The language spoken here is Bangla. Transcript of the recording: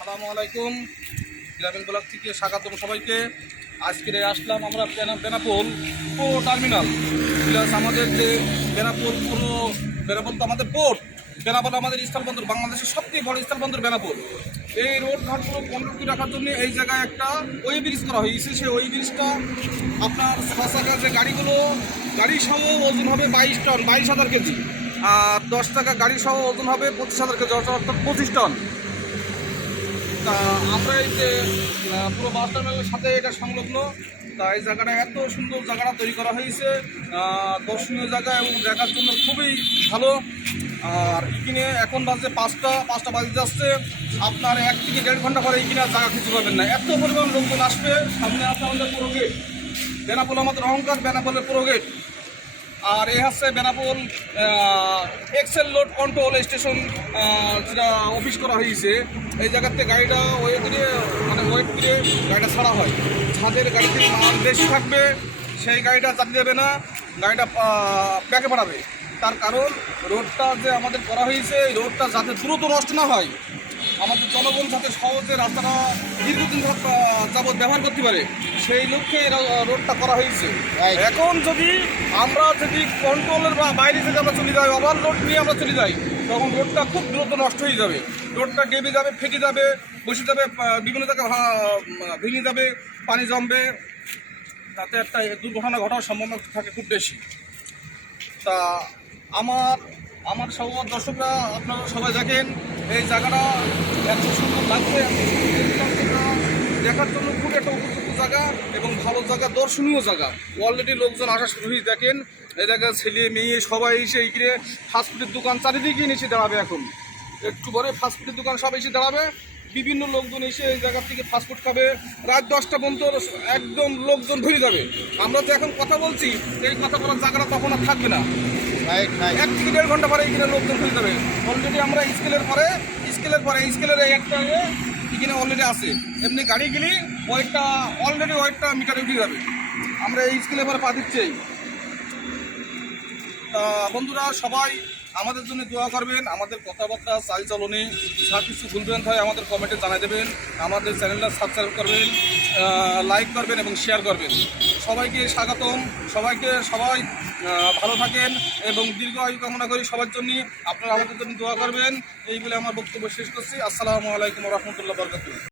আসসালামু আলাইকুম। গ্রামীণ ব্লক থেকে স্বাগতম সবাইকে। আজকে আসলাম আমরা বেনাপোল পুরো টার্মিনাল প্লাস আমাদের যে বেনাপোল পুরো বেনাপোল তো আমাদের পোর্ট। বেনাপোল আমাদের স্থলবন্দর, বাংলাদেশের সবথেকে বড় স্থলবন্দর বেনাপোল। এই রোড ঘাটগুলো কন্ট্রোল রাখার জন্য এই জায়গায় একটা ওই ব্রিজ করা হয়েছে। সেই ওই ব্রিজটা আপনার চাকা যে গাড়ি সহ ওজন হবে 22 টন, 22,000 কেজি। আর 10 টাকা গাড়ি সহ ওজন হবে 25,000 কেজি, অর্থাৎ 25 টন। তা আমরা এই যে পুরো বাস টার্মিনালের সাথে এটা সংলগ্ন। তা এই জায়গাটা এত সুন্দর জায়গাটা তৈরি করা হয়েছে, দর্শনীয় জায়গা এবং দেখার জন্য খুবই ভালো। আর এখানে এখন বাজে পাঁচটা বাজে যাচ্ছে। আপনার 1 থেকে 1.5 ঘন্টা পরে এখানে জায়গা খুঁজে পাবেন না, এত পরিমাণ লোকজন আসবে। সামনে আছে আমাদের পুরো গেট, বেনাপোল আমাদের অহংকার, বেনাপোলের পুরো গেট। আর এ হচ্ছে Benapole axle load control station, যেটা অফিস করা হয়েছে। এই জায়গাতে গাড়িটা ওয়েট করে গাড়িটা ছাড়া হয়। যাদের গাড়িতে মাল বেশি থাকবে সেই গাড়িটা চালিয়ে দেবে না, গাড়িটা ব্যাকে পাঠাবে। তার কারণ রোডটা যে আমাদের করা হয়েছে, এই রোডটা যাতে দ্রুত নষ্ট না হয়, আমাদের জনগণ যাতে সহজে রাস্তাটা দীর্ঘদিন যাবৎ ব্যবহার করতে পারে, সেই লক্ষ্যে রোডটা করা হয়েছে। এখন আমরা যদি কন্ট্রোলের বাইরে যদি আমরা চলে যাই, ওভার লোড নিয়ে আমরা চলে যাই, তখন রোডটা খুব দ্রুত নষ্ট হয়ে যাবে। রোডটা গেবে যাবে, ফেটে যাবে, বসে যাবে, বিভিন্ন জায়গায় ভেঙে যাবে, পানি জমবে, তাতে একটা দুর্ঘটনা ঘটার সম্ভাবনা থাকে খুব বেশি। তা আমার সব দর্শকরা আপনারা সবাই দেখেন, এই জায়গাটা এত সুন্দর লাগছে, দেখার জন্য খুব একটা উপযুক্ত জায়গা এবং ভালো জায়গা, দর্শনীয় জায়গা। অলরেডি লোকজন আসা শুরু হয়েছে। দেখেন এই জায়গায় ছেলে মেয়ে সবাই এসে এইখানে ফাস্টফুডের দোকান চারিদিকে এসে দাঁড়াবে। এখন একটু পরে ফাস্টফুডের দোকান সব এসে দাঁড়াবে, বিভিন্ন লোকজন এসে এই জায়গা থেকে ফাস্টফুড খাবে। রাত 10টা পর্যন্ত একদম লোকজন ভরে যাবে। আমরা যে এখন কথা বলছি, এই কথা বলার জায়গাটা তখন আর থাকবে না। 1 থেকে 1.5 ঘন্টা পরে এখানে লোকজন ভরে যাবে। অলরেডি আমরা স্কেলের এই একটা এখানে অলরেডি আছে। এমনি গাড়ি গেলে ওয়েটটা মিটারে উঠে যাবে। আমরা এই স্কেলের পরে পা দিচ্ছি। তা বন্ধুরা সবাই আমাদের জন্য দোয়া করবেন। আমাদের কথাবার্তা চালচলনে যা কিছু ভুলবেন হয় আমাদের কমেন্টে জানিয়ে দেবেন। আমাদের চ্যানেলটা সাবস্ক্রাইব করবেন, লাইক করবেন এবং শেয়ার করবেন। সবাইকে স্বাগতম। সবাই ভালো থাকেন এবং দীর্ঘ আয়ু কামনা করি সবার জন্য। আপনারা আমাদের জন্য দোয়া করবেন। এই বলে আমার বক্তব্য শেষ করছি। আসসালামু আলাইকুম ওয়া রাহমাতুল্লাহি ওয়া বারাকাতুহু।